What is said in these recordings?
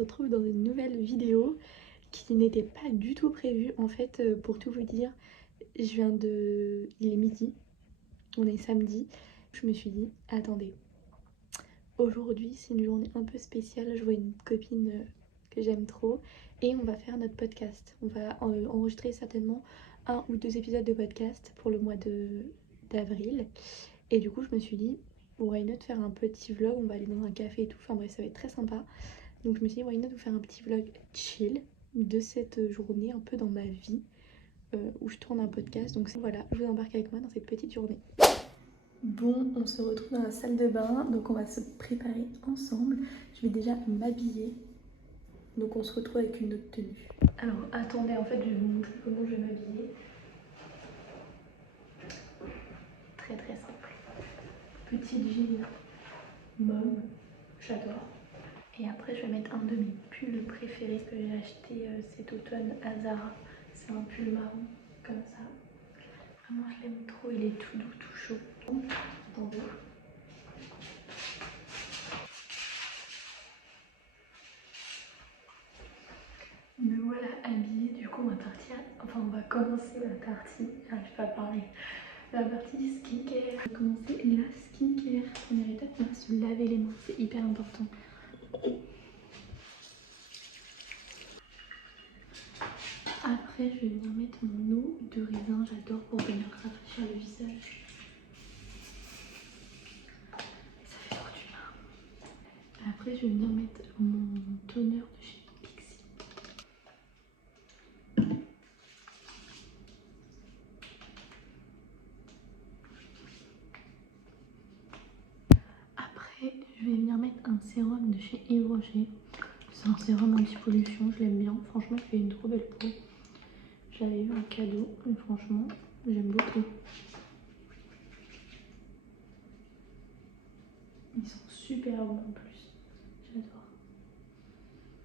retrouve dans une nouvelle vidéo qui n'était pas du tout prévue. En fait, pour tout vous dire, il est midi, on est samedi. Je me suis dit, attendez, aujourd'hui c'est une journée un peu spéciale. Je vois une copine que j'aime trop et on va faire notre podcast. On va enregistrer certainement 1 ou 2 épisodes de podcast pour le mois d'avril. Et du coup, je me suis dit, why not faire un petit vlog. On va aller dans un café et tout. Enfin bref, ça va être très sympa. Donc je me suis dit, why not vous faire un petit vlog chill de cette journée un peu dans ma vie où je tourne un podcast. Donc voilà, je vous embarque avec moi dans cette petite journée. Bon, on se retrouve dans la salle de bain, donc on va se préparer ensemble. Je vais déjà m'habiller. Donc on se retrouve avec une autre tenue. Alors attendez, en fait je vais vous montrer comment je vais m'habiller. Très très simple. Petite jean mauve, j'adore. Et après je vais mettre un de mes pulls préférés que j'ai acheté cet automne à Zara. C'est un pull marron comme ça. Vraiment je l'aime trop, il est tout doux, tout chaud. Attendez. Me voilà habillée, du coup on va partir, enfin on va commencer la partie, j'arrive pas à parler, la partie skincare. On va commencer la skincare. Première étape, on va se laver les mains, c'est hyper important. Après je vais venir mettre mon eau de raisin, j'adore pour venir rafraîchir le visage. Ça fait trop du bien. Après je vais venir mettre mon toner de chez Pixi. Après je vais venir mettre un sérum de chez Yves Rocher. C'est un sérum anti-pollution, je l'aime bien. Franchement, il fait une trop belle peau. J'avais eu un cadeau et franchement, j'aime beaucoup. Ils sont super bons en plus. J'adore.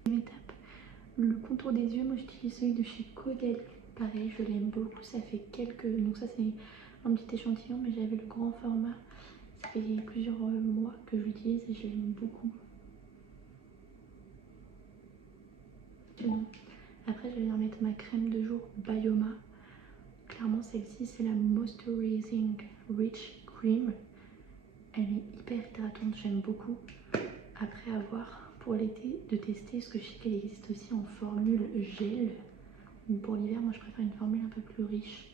Deuxième étape, le contour des yeux. Moi, j'utilise celui de chez Caudalie. Pareil, je l'aime beaucoup. Ça fait quelques... Donc ça, c'est un petit échantillon, mais j'avais le grand format. Ça fait plusieurs mois que je l'utilise et je l'aime beaucoup. Après, je vais venir mettre ma crème de jour Bioma. Clairement, celle-ci, c'est la Moisturizing Rich Cream. Elle est hyper hydratante, j'aime beaucoup. Après avoir pour l'été de tester, parce que je sais qu'elle existe aussi en formule gel. Donc pour l'hiver, moi je préfère une formule un peu plus riche.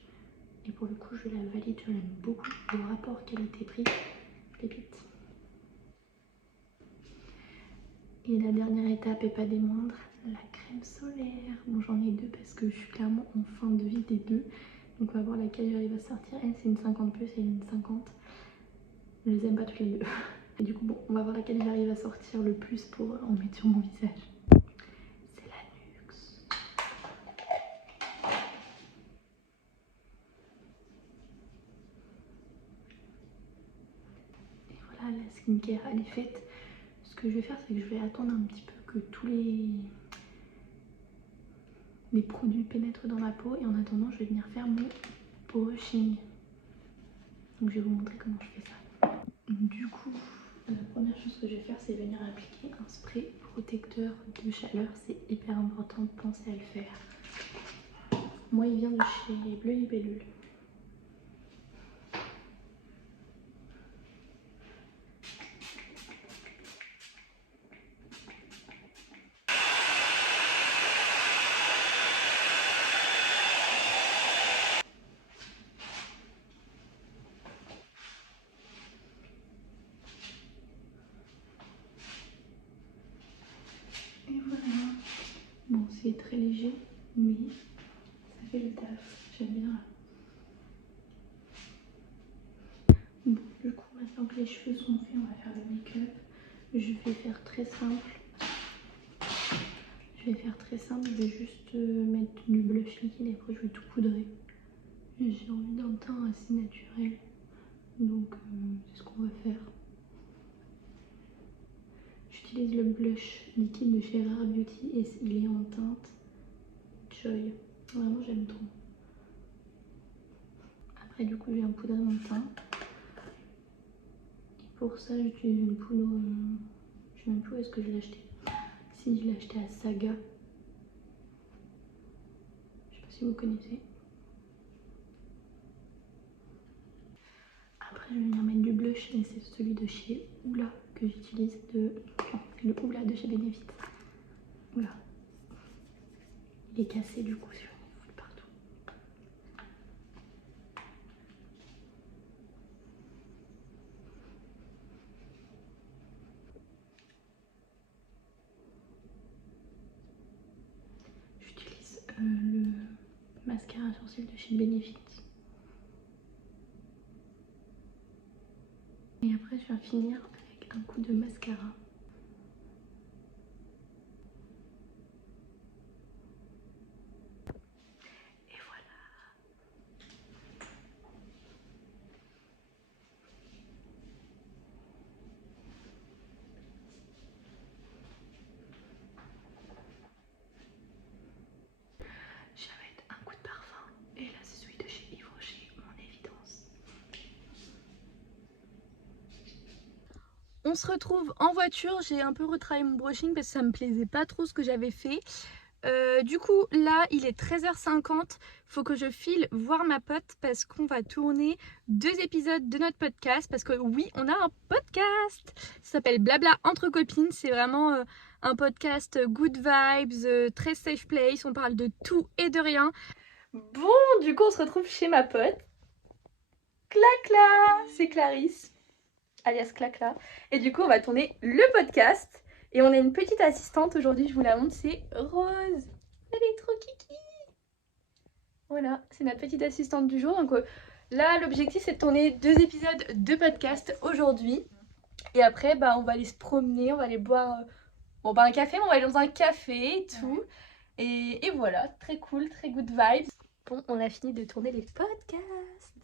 Et pour le coup, je la valide, je l'aime beaucoup. Le rapport qualité-prix, pépite. Et la dernière étape, et pas des moindres, la crème solaire. Bon, j'en ai 2 parce que je suis clairement en fin de vie des 2. Donc on va voir laquelle j'arrive à sortir. Elle, c'est une 50+, et une 50. Je les aime pas toutes les deux. Et du coup, bon, on va voir laquelle j'arrive à sortir le plus pour en mettre sur mon visage. C'est la Nuxe. Et voilà, la skincare, elle est faite. Ce que je vais faire, c'est que je vais attendre un petit peu que tous les produits pénètrent dans ma peau. Et en attendant, je vais venir faire mon brushing. Donc je vais vous montrer comment je fais ça. Du coup, la première chose que je vais faire, c'est venir appliquer un spray protecteur de chaleur. C'est hyper important, pensez à le faire. Moi, il vient de chez Bleu Libellule. Et voilà. Bon, c'est très léger, mais ça fait le taf. J'aime bien. Bon, du coup, maintenant que les cheveux sont faits, on va faire le make-up. Je vais faire très simple. Je vais juste mettre du blush liquide et après je vais tout poudrer. J'ai envie d'un teint assez naturel. Donc, c'est ce qu'on va faire. J'utilise le blush liquide de chez Rare Beauty et il est en teinte Joy. Vraiment, j'aime trop. Après, du coup, je viens poudrer mon teint. Et pour ça, j'utilise une poudre. Je sais même plus où est-ce que je l'ai acheté. Si je l'ai acheté à Saga. Je sais pas si vous connaissez. Après je vais venir mettre du blush et c'est celui de chez Oula que j'utilise le Oula de chez Benefit. Oula. Il est cassé du coup sur partout. J'utilise le mascara à sourcils de chez Benefit. Et après je vais finir avec un coup de mascara. Et voilà. Je vais mettre un coup de parfum. Et là c'est celui de chez Yves Rocher, mon évidence. On se retrouve en voiture, j'ai un peu retravaillé mon brushing parce que ça me plaisait pas trop ce que j'avais fait. Du coup là il est 13h50, faut que je file voir ma pote parce qu'on va tourner 2 épisodes de notre podcast. Parce que oui, on a un podcast, ça s'appelle Blabla entre copines. C'est vraiment un podcast good vibes, très safe place, on parle de tout et de rien. Bon, du coup on se retrouve chez ma pote Clacla, c'est Clarisse alias Clacla. Et du coup on va tourner le podcast. Et on a une petite assistante aujourd'hui, je vous la montre, c'est Rose. Elle est trop kiki. Voilà, c'est notre petite assistante du jour. Donc là l'objectif c'est de tourner 2 épisodes de podcast aujourd'hui. Et après bah on va aller se promener, on va aller boire bon bah un café, mais on va aller dans un café et tout. Et voilà, très cool, très good vibes. Bon, on a fini de tourner les podcasts.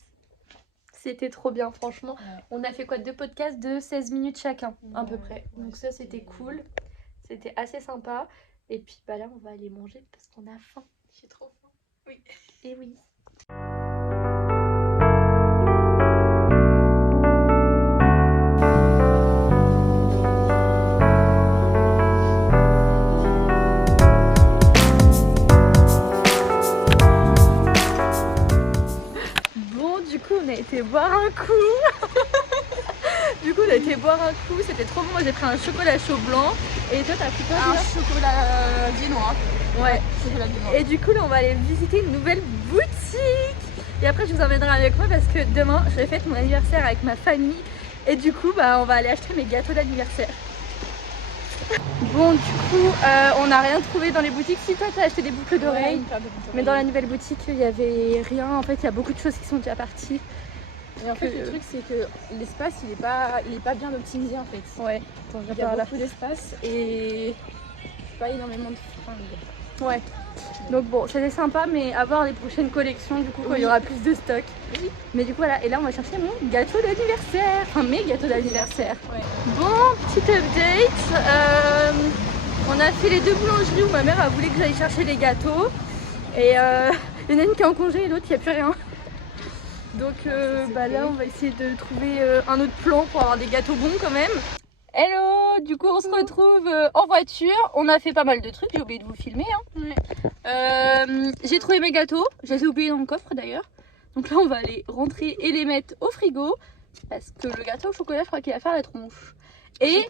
C'était trop bien, franchement. Ouais. On a fait quoi, 2 podcasts de 16 minutes chacun, à peu près. Donc ça, c'était cool. C'était assez sympa. Et puis bah là, on va aller manger parce qu'on a faim. J'ai trop faim. Oui. Et oui. Bon, du coup, on a été boire un coup. C'était trop bon. Moi, j'ai pris un chocolat chaud blanc. Et toi, t'as pris quoi? Un chocolat viennois. Ouais. Chocolat viennois. Et du coup, là, on va aller visiter une nouvelle boutique. Et après, je vous emmènerai avec moi parce que demain, je vais fêter mon anniversaire avec ma famille. Et du coup, bah, on va aller acheter mes gâteaux d'anniversaire. Bon, du coup, on n'a rien trouvé dans les boutiques. Si toi, t'as acheté des boucles d'oreilles, mais dans la nouvelle boutique, il n'y avait rien. En fait, il y a beaucoup de choses qui sont déjà parties. Et en fait, le truc, c'est que l'espace, il est pas bien optimisé en fait. Ouais. Il y a beaucoup d'espace et pas énormément de... Ouais. Donc bon, c'était sympa, mais à voir les prochaines collections du coup quand il y aura plus de stock. Oui. Mais du coup voilà, et là on va chercher mon gâteau d'anniversaire, enfin mes gâteaux d'anniversaire. Ouais. Bon, petit update. On a fait les 2 boulangeries où ma mère a voulu que j'aille chercher les gâteaux. Et il y en a une qui est en congé et l'autre il n'y a plus rien. Donc bah là on va essayer de trouver un autre plan pour avoir des gâteaux bons quand même. Hello, du coup on se retrouve en voiture. On a fait pas mal de trucs, j'ai oublié de vous filmer hein. Ouais. J'ai trouvé mes gâteaux, je les ai oubliés dans le coffre d'ailleurs. Donc là on va aller rentrer et les mettre au frigo. Parce que le gâteau au chocolat je crois qu'il va faire la tronche. Et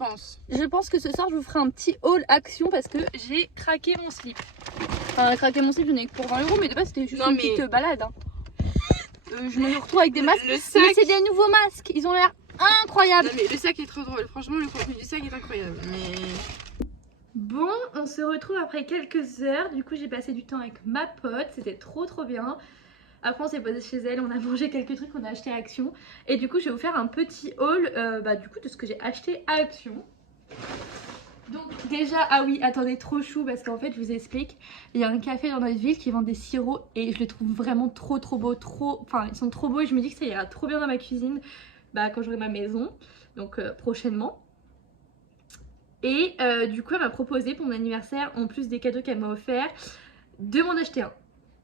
je pense que ce soir je vous ferai un petit haul action parce que j'ai craqué mon slip. Enfin craqué mon slip j'en ai que pour 20 €, mais de base c'était juste une petite balade hein. Je me retrouve avec des masques, mais c'est des nouveaux masques, ils ont l'air incroyables. Non mais le sac est trop drôle, franchement le contenu du sac est incroyable. Mais... Bon, on se retrouve après quelques heures, du coup j'ai passé du temps avec ma pote, c'était trop bien. Après on s'est posé chez elle, on a mangé quelques trucs qu'on a acheté à Action. Et du coup je vais vous faire un petit haul du coup de ce que j'ai acheté à Action. Donc déjà, ah oui, attendez, trop chou parce qu'en fait je vous explique, il y a un café dans notre ville qui vend des sirops et je les trouve vraiment trop beaux, enfin ils sont trop beaux et je me dis que ça ira trop bien dans ma cuisine quand j'aurai ma maison, donc prochainement. Et du coup elle m'a proposé pour mon anniversaire, en plus des cadeaux qu'elle m'a offert, de m'en acheter un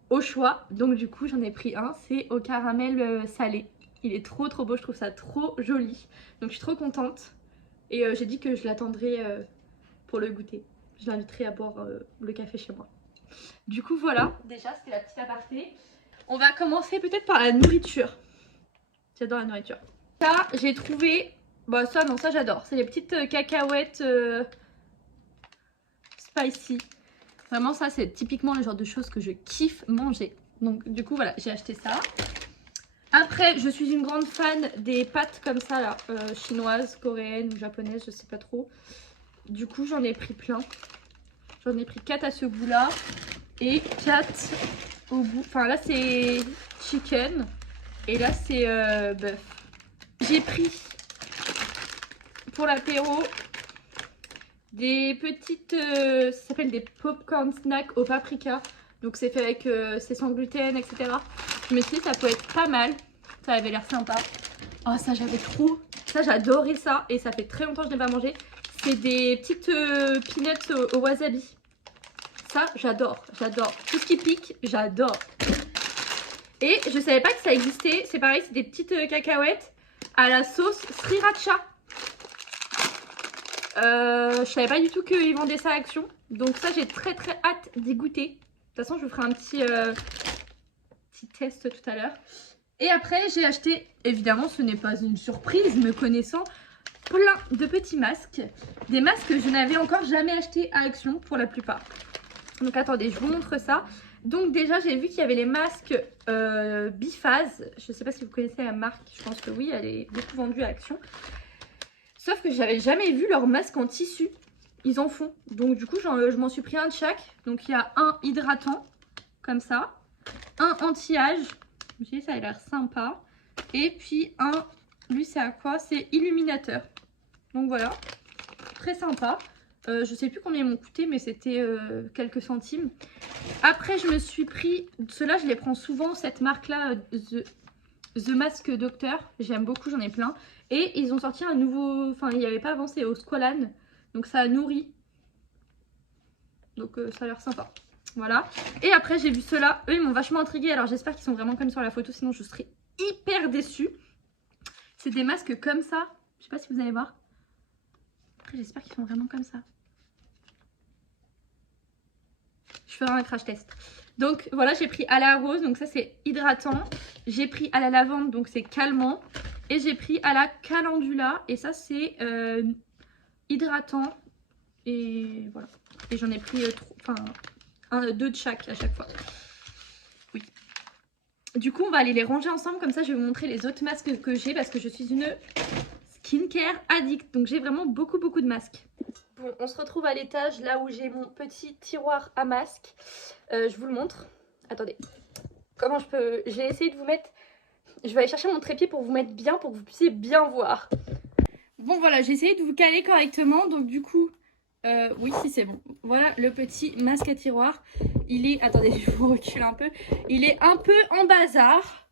au choix. Donc du coup j'en ai pris un, c'est au caramel salé. Il est trop beau, je trouve ça trop joli. Donc je suis trop contente et j'ai dit que je l'attendrai pour le goûter. je l'inviterai à boire le café chez moi. Du coup voilà, déjà c'était la petite aparté. On va commencer peut-être par la nourriture. J'adore la nourriture. Ça j'ai trouvé, bah ça non ça j'adore. C'est les petites cacahuètes spicy. Vraiment ça c'est typiquement le genre de choses que je kiffe manger. Donc du coup voilà j'ai acheté ça. Après je suis une grande fan des pâtes comme ça là, chinoises, coréennes ou japonaises, je sais pas trop. Du coup j'en ai pris plein. J'en ai pris 4 à ce goût là et 4 au goût. Enfin là c'est chicken et là c'est bœuf. J'ai pris pour l'apéro des petites, ça s'appelle des popcorn snacks au paprika. Donc c'est fait avec, c'est sans gluten, etc. Je me suis dit ça peut être pas mal. Ça avait l'air sympa. Oh ça j'avais trop, ça j'adorais ça. Et ça fait très longtemps que je n'ai pas mangé. C'est des petites peanuts au wasabi. Ça j'adore, j'adore. Tout ce qui pique, j'adore. Et je savais pas que ça existait. C'est pareil, c'est des petites cacahuètes à la sauce sriracha. Je savais pas du tout qu'ils vendaient ça à Action. Donc ça j'ai très hâte d'y goûter. De toute façon je vous ferai un petit test tout à l'heure. Et après j'ai acheté, évidemment ce n'est pas une surprise me connaissant, plein de petits masques. Des masques que je n'avais encore jamais achetés à Action pour la plupart. Donc attendez je vous montre ça. Donc déjà j'ai vu qu'il y avait les masques biphase. Je sais pas si vous connaissez la marque, je pense que oui, elle est beaucoup vendue à Action. Sauf que j'avais jamais vu leur masque en tissu. Ils en font. Donc du coup je m'en suis pris un de chaque. Donc il y a un hydratant, comme ça. Un anti-âge. Je me suis dit ça a l'air sympa. Et puis un, lui c'est à quoi? C'est illuminateur. Donc voilà. Très sympa. Je sais plus combien ils m'ont coûté mais c'était quelques centimes. Après je me suis pris, ceux-là je les prends souvent, cette marque là, The Mask Doctor, j'aime beaucoup, j'en ai plein. Et ils ont sorti un nouveau, enfin il n'y avait pas avant, c'est au Squalan. Donc ça nourrit. Donc ça a l'air sympa. Voilà. Et après j'ai vu ceux-là, eux ils m'ont vachement intriguée. Alors j'espère qu'ils sont vraiment comme sur la photo, sinon je serais hyper déçue. C'est des masques comme ça. Je sais pas si vous allez voir. Après j'espère qu'ils sont vraiment comme ça. Je ferai un crash test. Donc voilà, j'ai pris à la rose, donc ça c'est hydratant. J'ai pris à la lavande, donc c'est calmant. Et j'ai pris à la calendula, et ça c'est hydratant. Et voilà. Et j'en ai pris deux de chaque à chaque fois. Oui. Du coup on va aller les ranger ensemble, comme ça je vais vous montrer les autres masques que j'ai, parce que je suis une skincare addict. Donc j'ai vraiment beaucoup de masques. Bon, on se retrouve à l'étage, là où j'ai mon petit tiroir à masques. Je vous le montre. Attendez. Comment je peux... Je vais essayer de vous mettre... Je vais aller chercher mon trépied pour vous mettre bien, pour que vous puissiez bien voir. Bon, voilà, j'ai essayé de vous caler correctement. Donc, du coup... oui, si, c'est bon. Voilà le petit masque à tiroir. Il est... Attendez, je vous recule un peu. Il est un peu en bazar.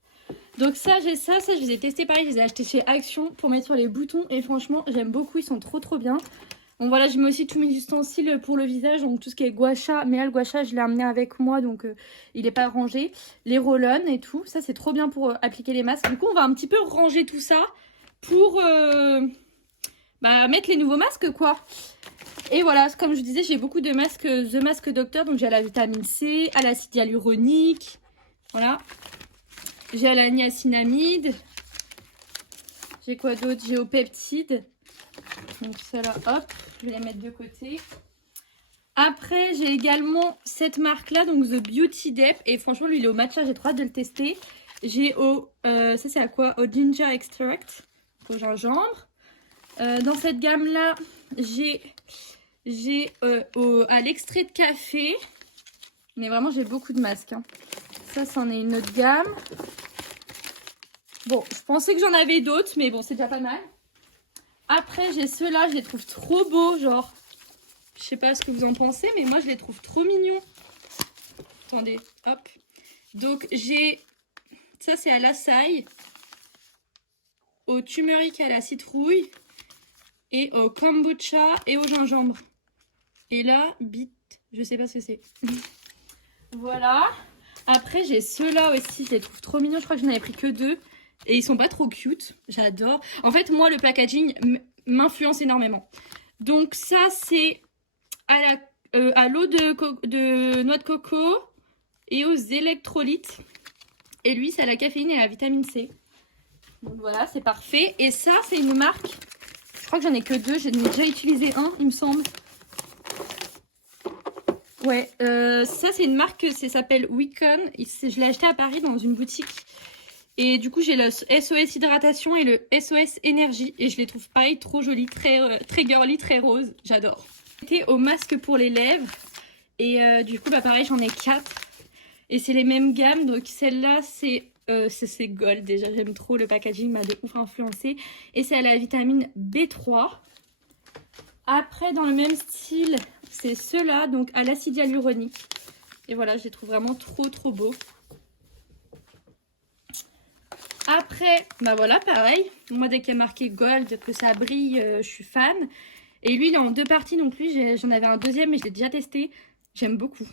Donc ça, j'ai ça. Ça, je les ai testés pareil. Je les ai achetés chez Action pour mettre sur les boutons. Et franchement, j'aime beaucoup. Ils sont trop bien. Bon voilà, je mets aussi tous mes ustensiles pour le visage, donc tout ce qui est gua sha. Mais là le gua sha je l'ai amené avec moi, donc il n'est pas rangé. Les roll-on et tout, ça c'est trop bien pour appliquer les masques. Du coup on va un petit peu ranger tout ça pour mettre les nouveaux masques quoi. Et voilà, comme je vous disais, j'ai beaucoup de masques The Mask Doctor, donc j'ai à la vitamine C, à l'acide hyaluronique, voilà. J'ai à la niacinamide. J'ai quoi d'autre? J'ai au peptide. Donc celle-là, hop, je vais les mettre de côté. Après, j'ai également cette marque-là, donc The Beauty Dep. Et franchement, lui, il est au matcha, j'ai trop hâte de le tester. J'ai au... ça, c'est à quoi? Au ginger extract, au gingembre. Dans cette gamme-là, j'ai à l'extrait de café. Mais vraiment, j'ai beaucoup de masques. Hein. Ça, c'en est une autre gamme. Bon, je pensais que j'en avais d'autres, mais bon, c'est déjà pas mal. Après, j'ai ceux-là, je les trouve trop beaux, genre. Je sais pas ce que vous en pensez, mais moi, je les trouve trop mignons. Attendez, hop. Donc, j'ai... Ça, c'est à l'açaï, au turmeric à la citrouille, et au kombucha et au gingembre. Et là, bite, je sais pas ce que c'est. Voilà. Après, j'ai ceux-là aussi, je les trouve trop mignons. Je crois que j'en avais pris que 2. Et ils sont pas trop cute, j'adore. En fait, moi, le packaging m'influence énormément. Donc ça, c'est à la à l'eau de noix de coco et aux électrolytes. Et lui, c'est à la caféine et à la vitamine C. Donc voilà, c'est parfait. Et ça, c'est une marque. Je crois que j'en ai que 2. J'en ai déjà utilisé un, il me semble. Ouais, ça, c'est une marque, ça s'appelle Wicon. Je l'ai acheté à Paris dans une boutique. Et du coup, j'ai le SOS Hydratation et le SOS Énergie. Et je les trouve pareil, trop jolis, très girly, très rose. J'adore. C'était au masque pour les lèvres. Et du coup, bah pareil, j'en ai 4. Et c'est les mêmes gammes. Donc celle-là, c'est gold. Déjà, j'aime trop. Le packaging m'a de ouf influencé. Et c'est à la vitamine B3. Après, dans le même style, c'est ceux-là. Donc à l'acide hyaluronique. Et voilà, je les trouve vraiment trop beaux. Après, bah voilà, pareil. Moi, dès qu'il y a marqué gold, que ça brille, je suis fan. Et lui, il est en 2 parties. Donc lui, j'en avais un deuxième, mais je l'ai déjà testé. J'aime beaucoup.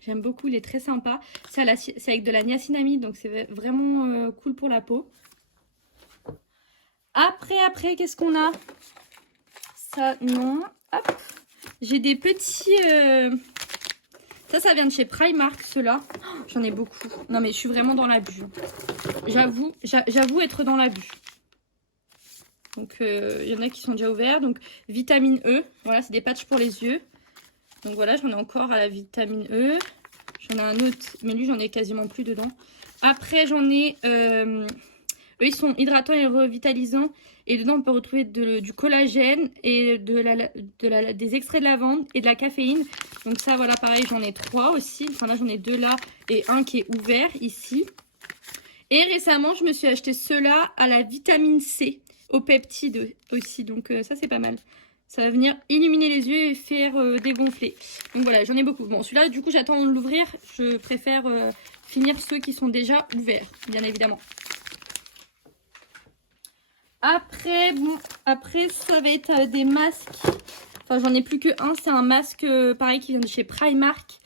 J'aime beaucoup, il est très sympa. C'est avec de la niacinamide, donc c'est vraiment cool pour la peau. Après, qu'est-ce qu'on a? Ça, non. Hop. J'ai des petits... Ça vient de chez Primark, ceux-là. Oh, j'en ai beaucoup. Non, mais je suis vraiment dans l'abus. J'avoue être dans l'abus. Donc, il y en a qui sont déjà ouverts. Donc, vitamine E. Voilà, c'est des patchs pour les yeux. Donc, voilà, j'en ai encore à la vitamine E. J'en ai un autre, mais lui, j'en ai quasiment plus dedans. Après, j'en ai... eux, ils sont hydratants et revitalisants. Et dedans, on peut retrouver du collagène et des extraits de lavande et de la caféine. Donc ça, voilà, pareil, j'en ai 3 aussi. Enfin, là, j'en ai 2 là et un qui est ouvert ici. Et récemment, je me suis acheté ceux-là à la vitamine C, au peptide aussi. Donc ça, c'est pas mal. Ça va venir illuminer les yeux et faire dégonfler. Donc voilà, j'en ai beaucoup. Bon, celui-là, du coup, j'attends de l'ouvrir. Je préfère finir ceux qui sont déjà ouverts, bien évidemment. Après, ça va être des masques. Enfin, j'en ai plus que un. C'est un masque, pareil, qui vient de chez Primark.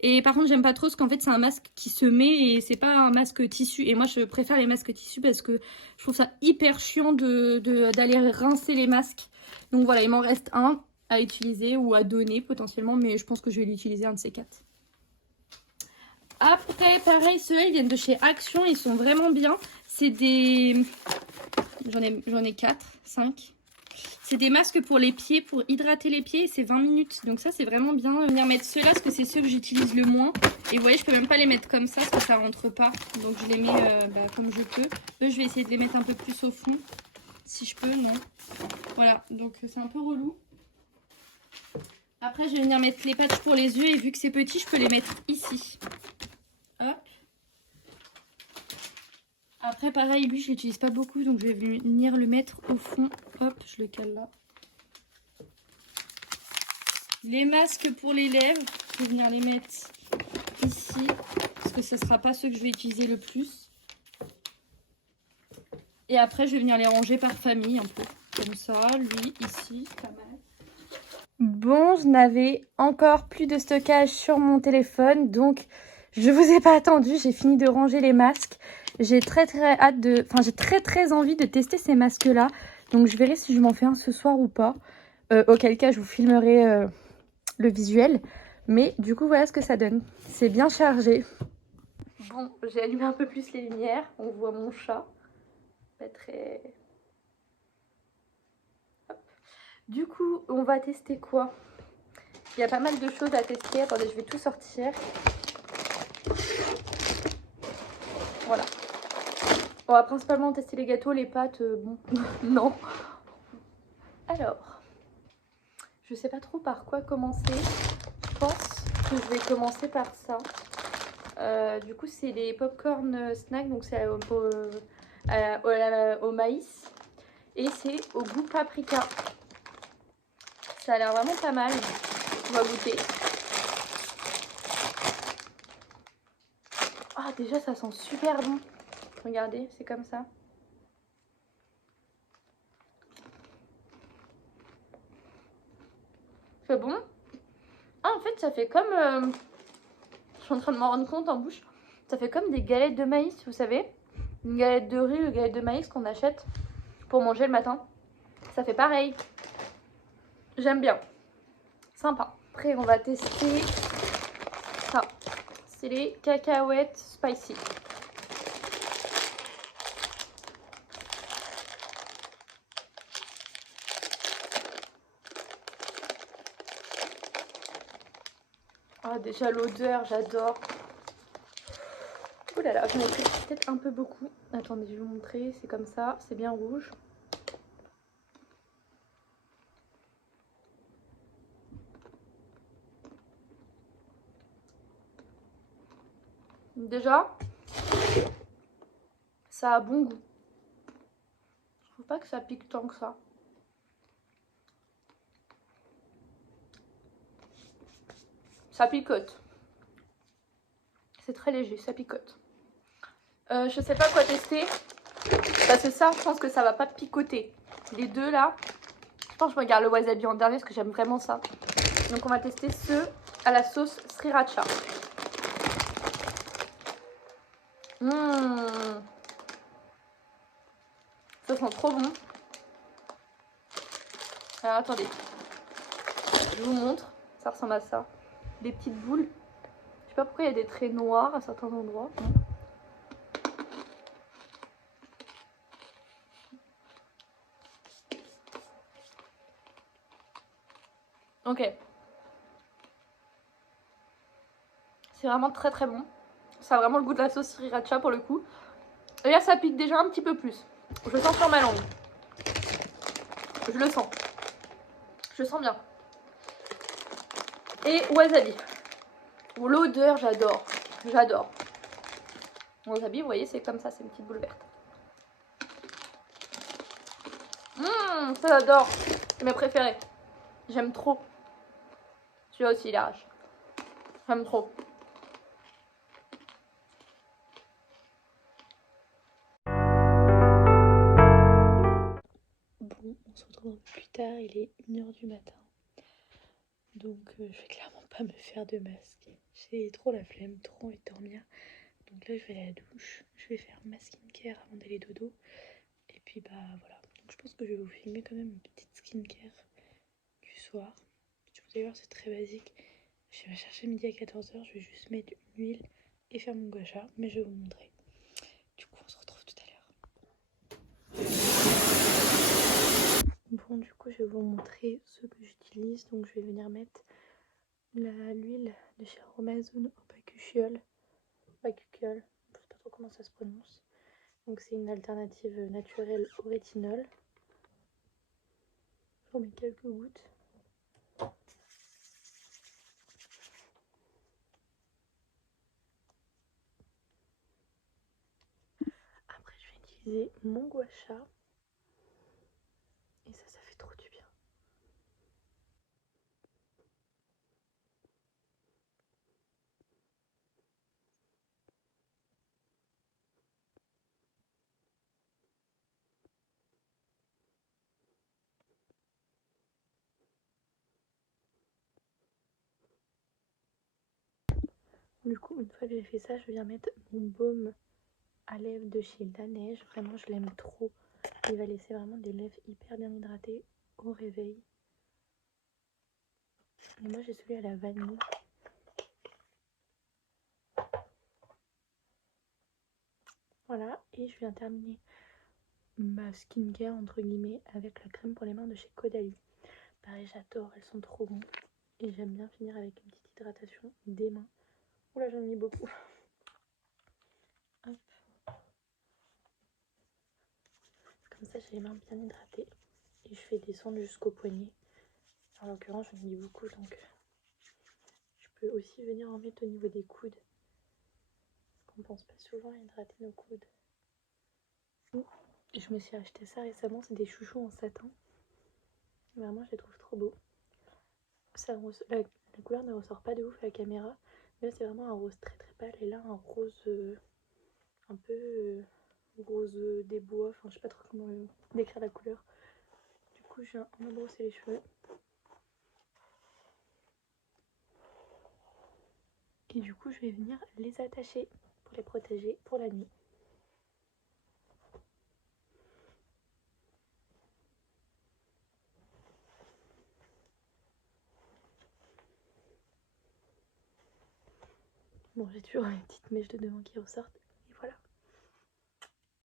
Et par contre, j'aime pas trop parce qu'en fait, c'est un masque qui se met et c'est pas un masque tissu. Et moi, je préfère les masques tissu parce que je trouve ça hyper chiant d'aller rincer les masques. Donc voilà, il m'en reste un à utiliser ou à donner potentiellement. Mais je pense que je vais l'utiliser un de ces 4. Après, pareil, ceux-là, ils viennent de chez Action. Ils sont vraiment bien. C'est des... J'en ai 4, 5. C'est des masques pour les pieds, pour hydrater les pieds. C'est 20 minutes. Donc ça, c'est vraiment bien. Je vais venir mettre ceux-là parce que c'est ceux que j'utilise le moins. Et vous voyez, je peux même pas les mettre comme ça parce que ça rentre pas. Donc je les mets comme je peux. Eux, je vais essayer de les mettre un peu plus au fond. Si je peux, non. Voilà, donc c'est un peu relou. Après, je vais venir mettre les patchs pour les yeux. Et vu que c'est petit, je peux les mettre ici. Hop. Après, pareil, lui, je l'utilise pas beaucoup, donc je vais venir le mettre au fond. Hop, je le cale là. Les masques pour les lèvres, je vais venir les mettre ici, parce que ce ne sera pas ceux que je vais utiliser le plus. Et après, je vais venir les ranger par famille, un peu. Comme ça, lui, ici, pas mal. Bon, je n'avais encore plus de stockage sur mon téléphone, donc je vous ai pas attendu, j'ai fini de ranger les masques. J'ai très hâte de... Enfin, j'ai très envie de tester ces masques-là. Donc, je verrai si je m'en fais un ce soir ou pas. Auquel cas, je vous filmerai le visuel. Mais du coup, voilà ce que ça donne. C'est bien chargé. Bon, j'ai allumé un peu plus les lumières. On voit mon chat. Pas très... Hop. Du coup, on va tester quoi? Il y a pas mal de choses à tester. Attendez, je vais tout sortir. Voilà. On va principalement tester les gâteaux, les pâtes, bon, non. Alors, je sais pas trop par quoi commencer. Je pense que je vais commencer par ça. Du coup, c'est les popcorn snack, donc c'est au maïs. Et c'est au goût paprika. Ça a l'air vraiment pas mal. On va goûter. Ah, déjà, ça sent super bon. Regardez, c'est comme ça. C'est bon. Ah, en fait, ça fait comme... je suis en train de m'en rendre compte en bouche. Ça fait comme des galettes de maïs, vous savez. Une galette de riz, une galette de maïs qu'on achète pour manger le matin. Ça fait pareil. J'aime bien. Sympa. Après, on va tester ça. C'est les cacahuètes spicy. Ah, déjà l'odeur, j'adore. Oh là là, je mettrai peut-être un peu beaucoup. Attendez, je vais vous montrer. C'est comme ça, c'est bien rouge. Déjà, ça a bon goût. Je trouve pas que ça pique tant que ça. Ça picote. C'est très léger, ça picote. Je sais pas quoi tester. Parce que ça, je pense que ça va pas picoter. Les deux là, je pense que je regarde le wasabi en dernier parce que j'aime vraiment ça. Donc on va tester ceux à la sauce sriracha. Ça sent trop bon. Alors attendez, je vous montre. Ça ressemble à ça. Des petites boules. Je sais pas pourquoi il y a des traits noirs à certains endroits. Ok. C'est vraiment très très bon. Ça a vraiment le goût de la sauce sriracha pour le coup. Et là ça pique déjà un petit peu plus. Je le sens sur ma langue. Je le sens. Je le sens bien. Et wasabi. L'odeur, j'adore. J'adore. Wasabi, vous voyez, c'est comme ça, c'est une petite boule verte. Ça j'adore. C'est mes préférés. J'aime trop. Celui-là aussi, il arrache. J'aime trop. Bon, on se retrouve un peu plus tard, il est 1h du matin. Donc je vais clairement pas me faire de masque. J'ai trop la flemme, trop envie de dormir. Donc là je vais aller à la douche, je vais faire ma skincare avant d'aller dodo. Et puis bah voilà. Donc je pense que je vais vous filmer quand même une petite skincare du soir. Vous allez voir, c'est très basique. Je vais chercher midi à 14h, je vais juste mettre une huile et faire mon gua sha, mais je vais vous montrer. Du coup on se retrouve tout à l'heure. Bon, du coup je vais vous montrer ce que j'utilise. Donc je vais venir mettre l'huile de chez Aromazone Opacuciol. Opacuciol, je sais pas trop comment ça se prononce. Donc c'est une alternative naturelle au rétinol. J'en mets quelques gouttes. Après je vais utiliser mon gua sha. Et ça fait trop du bien. Du coup, une fois que j'ai fait ça, je viens mettre mon baume à lèvres de chez Laneige. Vraiment, je l'aime trop. Il va laisser vraiment des lèvres hyper bien hydratées au réveil. Et moi, j'ai celui à la vanille. Voilà, et je viens terminer ma skincare entre guillemets avec la crème pour les mains de chez Caudalie. Pareil, j'adore, elles sont trop bonnes. Et j'aime bien finir avec une petite hydratation des mains. Oula, j'en ai mis beaucoup. Hop. Comme ça, j'ai les mains bien hydratées. Et je fais descendre jusqu'au poignet. En l'occurrence, j'en ai mis beaucoup, donc je peux aussi venir en mettre au niveau des coudes. Parce qu'on pense pas souvent à hydrater nos coudes. Et je me suis acheté ça récemment, c'est des chouchous en satin. Vraiment, je les trouve trop beaux. La couleur ne ressort pas de ouf à la caméra. Mais là, c'est vraiment un rose très très pâle. Et là, un rose un peu rose des bois. Enfin, je sais pas trop comment décrire la couleur. Du coup, je viens me brosser les cheveux. Et du coup, je vais venir les attacher pour les protéger pour la nuit. Bon, j'ai toujours mes petites mèches de devant qui ressortent.